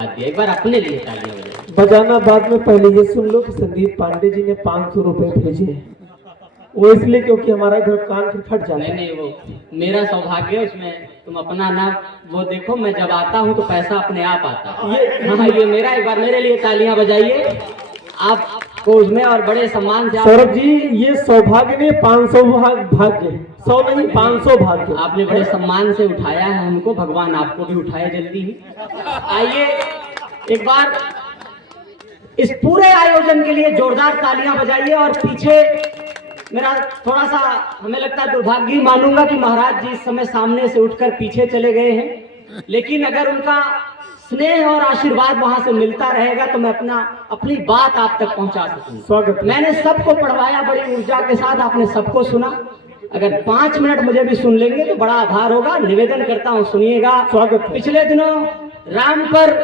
एक बार अपने लिए तालियां बजाइए। बजाना बाद में, पहले ये सुन लो कि संदीप पांडे जी ने 500 रुपए भेजे हैं। वो इसलिए क्योंकि हमारा घर कान के फट जाता है। नहीं, वो मेरा सौभाग्य है, उसमें तुम अपना ना वो देखो, मैं जब आता हूँ तो पैसा अपने आप आता है। हाँ, ये मेरा, एक बार मेरे लिए तालियां बजाइए आपको उसमें, और बड़े सम्मान से। सौरभ जी, ये सौभाग्य ने 500 भाग्य, 100 नहीं 500 भाग्य। आपने बड़े सम्मान से उठाया है हमको, भगवान आपको भी उठाए जल्दी ही। आइए एक बार इस पूरे आयोजन के लिए जोरदार तालियां बजाइए। और पीछे मेरा थोड़ा सा, हमें लगता है दुर्भाग्य मानूंगा कि महाराज जी इस समय सामने से उठकर पीछे चले गए हैं, लेकिन अगर उनका स्नेह और आशीर्वाद वहां से मिलता रहेगा तो मैं अपनी बात आप तक पहुंचा सकूंगा। स्वागत। मैंने सबको पढ़वाया बड़ी ऊर्जा के साथ, आपने सबको सुना। अगर 5 मिनट मुझे भी सुन लेंगे तो बड़ा आभार होगा। निवेदन करता हूं, सुनिएगा। स्वागत। पिछले दिनों राम पर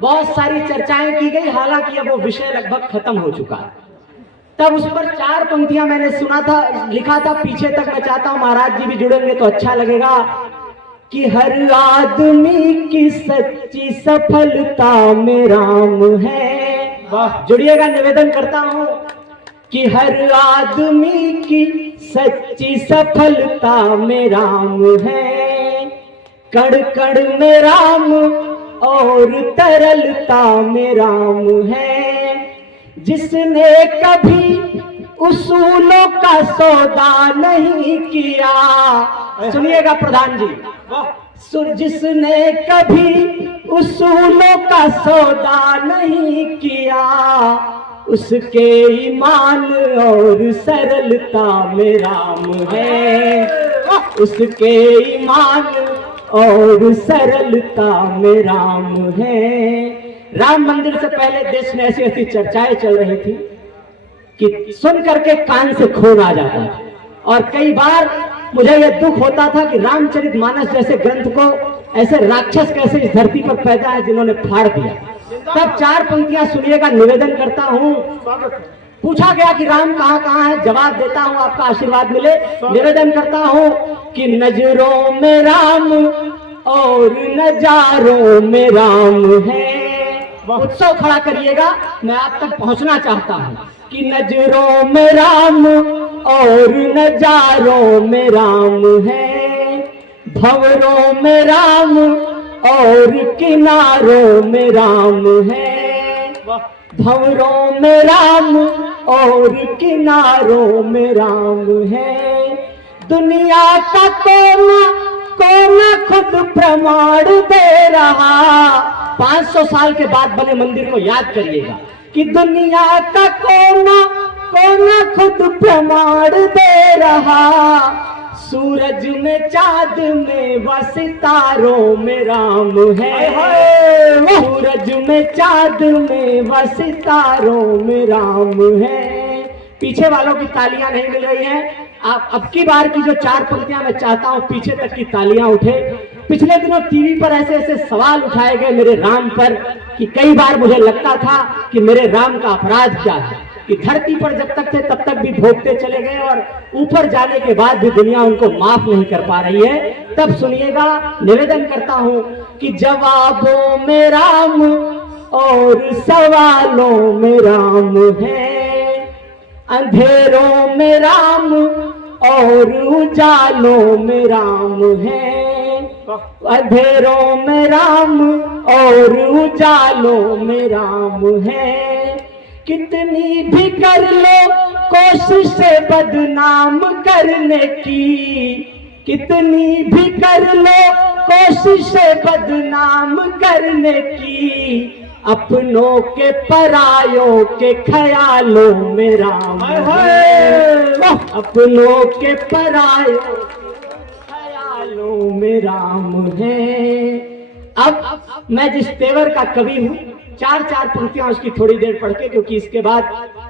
बहुत सारी चर्चाएं की गई, हालांकि अब वो विषय लगभग खत्म हो चुका है। तब उस पर 4 पंक्तियां मैंने सुना था, लिखा था पीछे तक। मैं चाहता हूं महाराज जी भी जुड़ेंगे तो अच्छा लगेगा कि हर आदमी की सच्ची सफलता में राम है। वाह, जुड़िएगा। निवेदन करता हूं कि हर आदमी की सच्ची सफलता में राम है, कण कण में राम और तरलता में राम है। जिसने कभी उसूलों का सौदा नहीं किया, सुनिएगा प्रधान जी, जिसने कभी उसूलों का सौदा नहीं किया, उसके ईमान और सरलता में राम है, उसके ईमान और सरलता में राम है। राम मंदिर से पहले देश में ऐसी ऐसी चर्चाएं चल रही थी कि सुन करके कान से खून आ जाता था। और कई बार मुझे यह दुख होता था कि रामचरितमानस जैसे ग्रंथ को ऐसे राक्षस कैसे इस धरती पर पैदा है जिन्होंने फाड़ दिया। तब 4 पंक्तियां सुनिएगा। निवेदन करता हूं, पूछा गया कि राम कहाँ कहाँ है, जवाब देता हूं, आपका आशीर्वाद मिले। निवेदन करता हूं कि नजरों में राम और नजारों में राम है। उत्सव खड़ा करिएगा, मैं आप तक पहुंचना चाहता हूं कि नजरों में राम और नजारों में राम है, भंवरों में राम और किनारों में राम है, भंवरों में राम और किनारों में राम है। दुनिया का कोना कोना खुद प्रमाण दे रहा। 500 साल के बाद बने मंदिर को याद करिएगा कि दुनिया का कोना कोना खुद प्रमाण दे रहा। सूरज में चांद में व सितारों में राम है, सूरज में चांद में व सितारों में राम है। पीछे वालों की तालियां नहीं मिल रही हैं। आप अब की बार की जो 4 पंक्तियां मैं चाहता हूं पीछे तक की तालियां उठे। पिछले दिनों टीवी पर ऐसे ऐसे सवाल उठाए गए मेरे राम पर कि कई बार मुझे लगता था कि मेरे राम का अपराध क्या है, कि धरती पर जब तक थे तब तक भी भोगते चले गए और ऊपर जाने के बाद भी दुनिया उनको माफ नहीं कर पा रही है। तब सुनिएगा, निवेदन करता हूं कि जवाबों में राम और सवालों में राम है, अंधेरों में राम और उजालों में राम है, अंधेरों में राम और उजालों में राम है। कितनी भी कर लो कोशिश बदनाम करने की, कितनी भी कर लो कोशिश बदनाम करने की, अपनों के परायों के ख्यालों में राम है, अपनों के परायों ख्यालों में राम है। अब मैं जिस तेवर का कवि हूं, 4 पंक्तियां उसकी थोड़ी देर पढ़ के, क्योंकि इसके बाद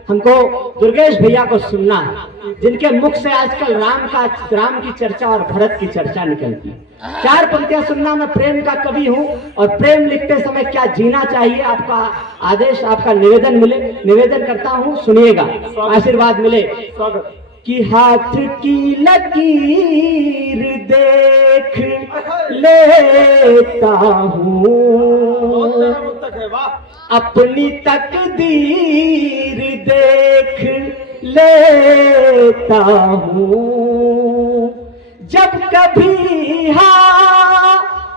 हमको दुर्गेश भैया को सुनना है, जिनके मुख से आजकल राम की चर्चा और भरत की चर्चा निकलती है। 4 पंक्तियां सुनना। मैं प्रेम का कवि हूं और प्रेम लिखते समय क्या जीना चाहिए, आपका आदेश, आपका निवेदन मिले। निवेदन करता हूं, सुनिएगा, आशीर्वाद मिले। कि हाथ की लकीर देख लेता हूँ, अपनी तकदीर देख लेता हूँ, जब कभी हारता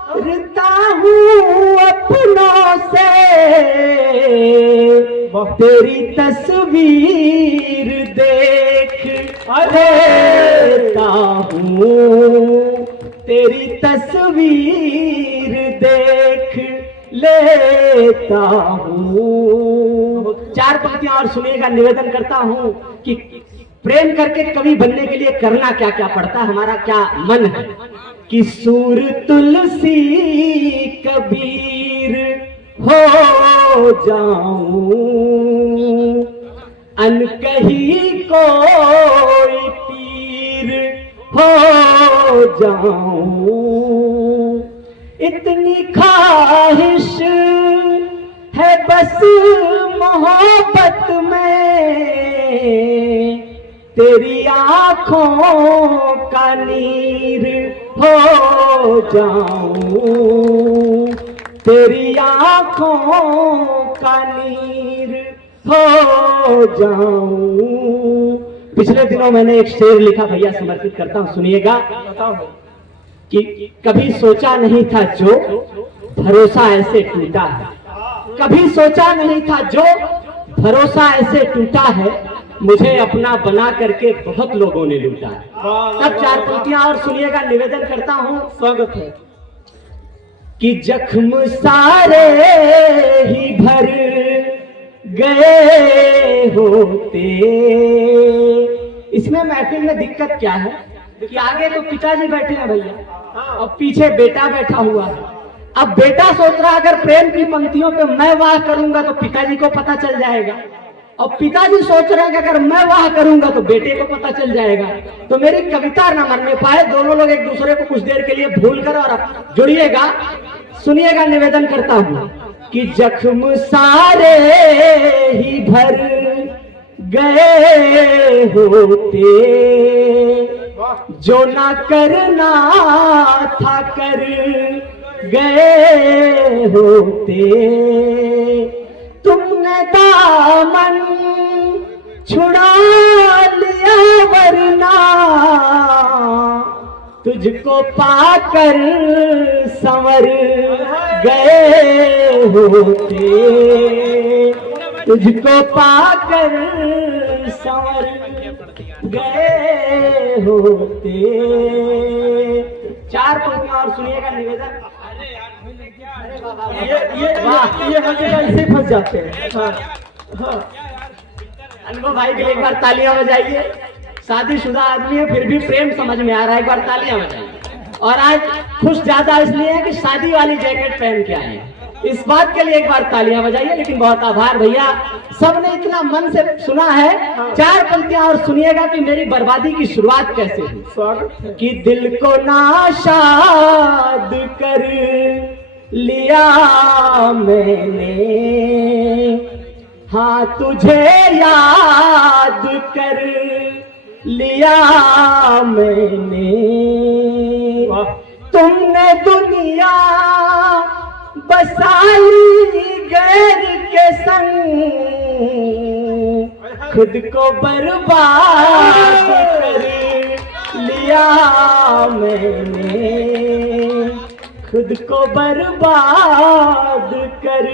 हूँ अपनों से, तेरी तस्वीर देख लेता हूँ, तेरी तस्वीर देख लेता हूँ। 4 पंक्तियां और सुनिएगा। निवेदन करता हूँ कि प्रेम करके कवि बनने के लिए करना क्या क्या पड़ता है, हमारा क्या मन है कि सूर तुलसी कबीर हो जाऊं, अनकही कोई पीर हो जाऊं, इतनी ख्वाहिश है बस मोहब्बत में, तेरी आंखों का नीर हो जाऊं, तेरी आंखों का नीर हो जाऊं। पिछले दिनों मैंने एक शेर लिखा, भैया समर्पित करता हूं, सुनिएगा। कि कभी सोचा नहीं था जो भरोसा ऐसे टूटा है, कभी सोचा नहीं था जो भरोसा ऐसे टूटा है, मुझे अपना बना करके बहुत लोगों ने लूटा है। तब 4 पंक्तियां और सुनिएगा। निवेदन करता हूं, स्वागत है कि जख्म सारे ही भर गए होते। इसमें महफिल में दिक्कत क्या है कि आगे तो पिताजी बैठे हैं भैया और पीछे बेटा बैठा हुआ है। अब बेटा सोच रहा अगर प्रेम की पंक्तियों पे मैं वाह करूंगा तो पिताजी को पता चल जाएगा, और पिताजी सोच रहे हैं कि अगर मैं वाह करूंगा तो बेटे को पता चल जाएगा, तो मेरी कविता ना मरने पाए। दोनों लोग एक दूसरे को कुछ देर के लिए भूल कर और जुड़िएगा। सुनिएगा। निवेदन करता हूं कि जख्म सारे ही भर गए होते, जो ना करना था कर गए होते, तुमने दामन छुड़ा लिया वरना तुझको पाकर संवर गए होते, तुझको पाकर संवर गए होते। 4 पंक्तियां और सुनिएगा। निवेदन ये हमें ऐसे फंस जाते हैं। हाँ, अनुभव भाई के लिए एक बार तालियां बजाइए। शादीशुदा आदमी है फिर भी प्रेम समझ में आ रहा है, एक बार तालियां बजाइए। और आज खुश ज्यादा इसलिए है कि शादी वाली जैकेट पहन के आए, इस बात के लिए एक बार तालियां बजाइए। लेकिन बहुत आभार भैया, सबने इतना मन से सुना है। 4 पंक्तियां और सुनिएगा कि मेरी बर्बादी की शुरुआत कैसे हुई। कि दिल को नाशाद कर लिया मैंने, हाँ तुझे याद कर लिया मैंने, तुमने दुनिया बसाली गैर के संग, खुद को बर्बाद कर लिया मैंने, खुद को बर्बाद कर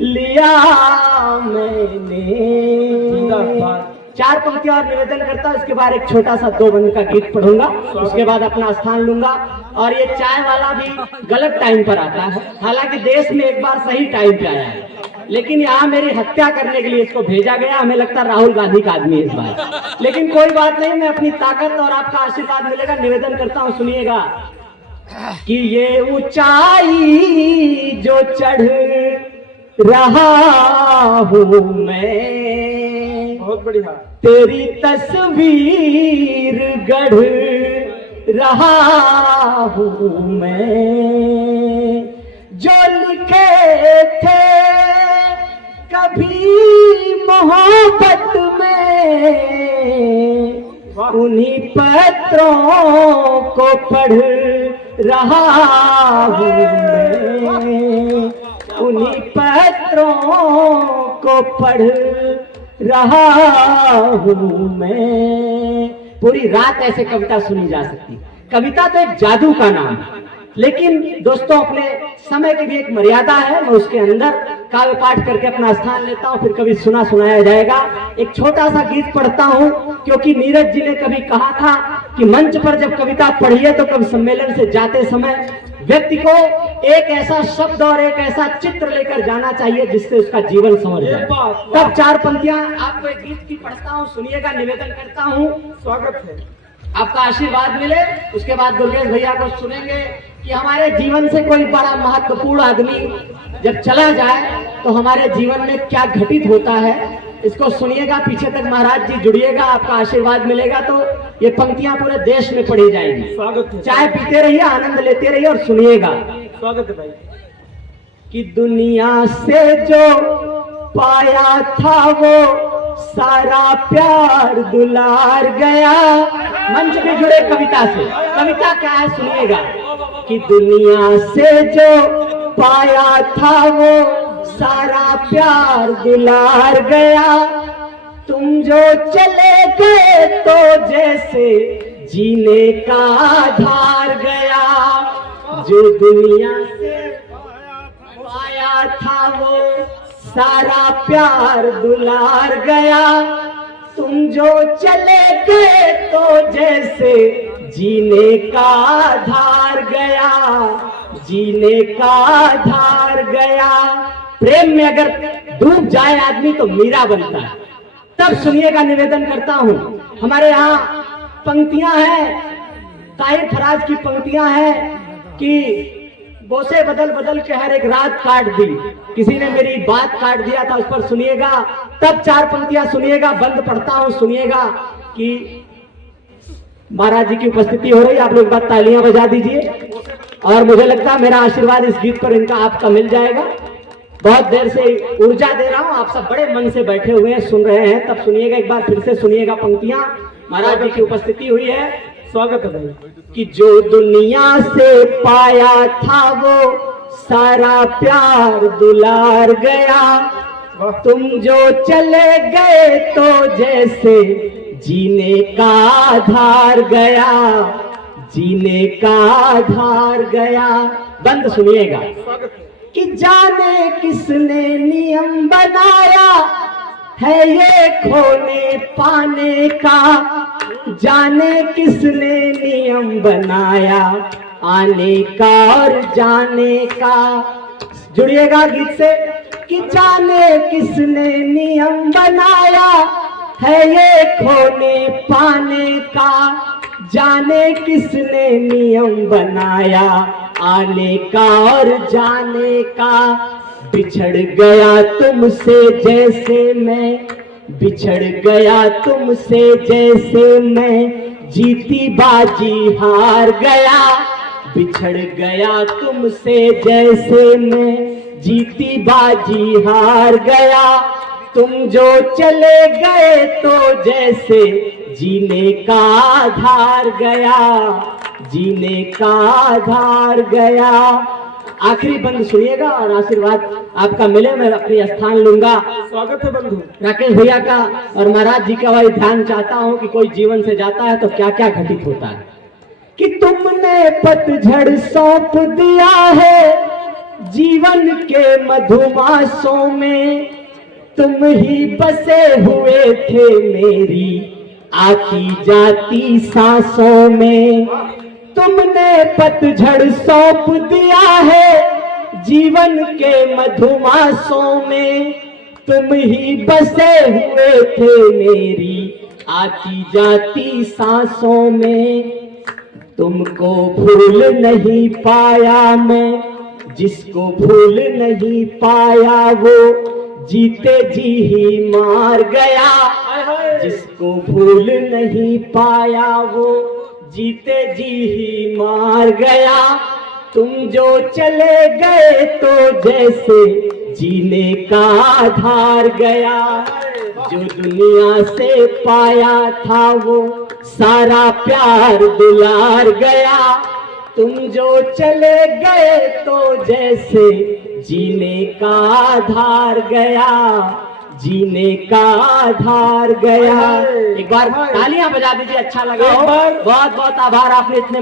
लिया मैंने। 4 पंक्तियां और निवेदन करता हूं, इसके बाद एक छोटा सा 2 बंद का गीत पढ़ूंगा, उसके बाद अपना स्थान लूंगा। और ये चाय वाला भी गलत टाइम पर आता है, हालांकि देश में एक बार सही टाइम पे आया है, लेकिन यहाँ मेरी हत्या करने के लिए इसको भेजा गया। हमें लगता है राहुल गांधी का आदमी है इस बार, लेकिन कोई बात नहीं, मैं अपनी ताकत और आपका आशीर्वाद मिलेगा। निवेदन करता हूँ, सुनिएगा कि ये ऊंचाई जो चढ़ रहा हूँ मैं, बहुत बढ़िया, तेरी तस्वीर गढ़ रहा हूँ मैं। जो लिखे थे कभी मोहब्बत में, उन्हीं पत्रों को पढ़ रहा हूँ मैं, उन्हीं पत्रों को पढ़ रहा हूं मैं। पूरी रात ऐसे कविता सुनी जा सकती। कविता तो एक जादू का नाम है, लेकिन दोस्तों अपने समय की भी एक मर्यादा है। मैं उसके अंदर काव्य पाठ करके अपना स्थान लेता हूँ, फिर कभी सुनाया जाएगा। एक छोटा सा गीत पढ़ता हूँ, क्योंकि नीरज जी ने कभी कहा था कि मंच पर जब कविता पढ़िए तो कवि सम्मेलन से जाते समय व्यक्ति को एक ऐसा शब्द और एक ऐसा चित्र लेकर जाना चाहिए जिससे उसका जीवन समझ जाए। तब 4 पंक्तियां आपको एक गीत की पढ़ता हूँ, सुनिएगा, निवेदन करता हूँ। स्वागत है। आपका आशीर्वाद मिले। उसके बाद दुर्गेश भैया को सुनेंगे कि हमारे जीवन से कोई बड़ा महत्वपूर्ण आदमी जब चला जाए तो हमारे जीवन में क्या घटित होता है। इसको सुनिएगा, पीछे तक महाराज जी जुड़िएगा, आपका आशीर्वाद मिलेगा तो ये पंक्तियां पूरे देश में पढ़ी जाएंगी। स्वागत है। चाय पीते रहिए, आनंद लेते रहिए और सुनिएगा। स्वागत है भाई। कि दुनिया से जो पाया था वो सारा प्यार दुलार गया। मंच पे जुड़े कविता से। कविता क्या है सुनिएगा। कि दुनिया से जो पाया था वो सारा प्यार दुलार गया। तुम जो चले गए तो जैसे जीने का आधार गया। जो दुनिया से पाया था वो सारा प्यार दुलार गया। तुम जो चले गए तो जैसे जीने का आधार गया। जीने का आधार गया। प्रेम में अगर डूब जाए आदमी तो मीरा बनता है। तब सुनिएगा, निवेदन करता हूं। हमारे यहाँ पंक्तियां हैं, ताहिर फराज की पंक्तियां हैं कि बोसे बदल बदल के हर एक रात काट दी। किसी ने मेरी बात काट दिया था, उस पर सुनिएगा। तब 4 पंक्तियां सुनिएगा, बंद पढ़ता हूं, सुनिएगा कि महाराज जी की उपस्थिति हो रही है। आप लोग बात तालियां बजा दीजिए और मुझे लगता है मेरा आशीर्वाद इस गीत पर इनका आपका मिल जाएगा। बहुत देर से ऊर्जा दे रहा हूं, आप सब बड़े मन से बैठे हुए हैं, सुन रहे हैं। तब सुनिएगा, एक बार फिर से सुनिएगा पंक्तियां। महाराज जी की उपस्थिति हुई है। स्वागत है भाई। कि जो दुनिया से पाया था वो सारा प्यार दुलार गया। तुम जो चले गए तो जैसे जीने का आधार गया। जीने का आधार गया। बंद सुनिएगा। कि जाने किसने नियम बनाया है ये खोने पाने का। जाने किसने नियम बनाया आने का और जाने का। जुड़िएगा गीत से। कि जाने किसने नियम बनाया है ये खोने पाने का। जाने किसने नियम बनाया आने का और जाने का। बिछड़ गया तुमसे जैसे मैं, बिछड़ गया तुमसे जैसे मैं, जीती बाजी हार गया। बिछड़ गया तुमसे जैसे मैं, जीती बाजी हार गया। तुम जो चले गए तो जैसे जीने का आधार गया। जीने का आधार गया। आखिरी बंद सुनिएगा और आशीर्वाद आपका मिले, मैं अपनी स्थान लूंगा। स्वागत है बंधु। राकेश भैया का और महाराज जी का वही ध्यान चाहता हूं कि कोई जीवन से जाता है तो क्या क्या घटित होता है। कि तुमने पतझड़ सौंप दिया है जीवन के मधुमासों में। तुम ही बसे हुए थे मेरी आती जाती सांसों में। तुमने पतझड़ सौंप दिया है जीवन के मधुमासों में। तुम ही बसे हुए थे मेरी आती जाती सांसों में। तुमको भूल नहीं पाया मैं, जिसको भूल नहीं पाया वो जीते जी ही मार गया। जिसको भूल नहीं पाया वो जीते जी ही मार गया। तुम जो चले गए तो जैसे जीने का आधार गया। जो दुनिया से पाया था वो सारा प्यार दुलार गया। तुम जो चले गए तो जैसे जीने का आधार गया, जीने का आधार गया। एक बार तालियां बजा दीजिए, अच्छा लगा हो। बहुत बहुत आभार, आपने इतने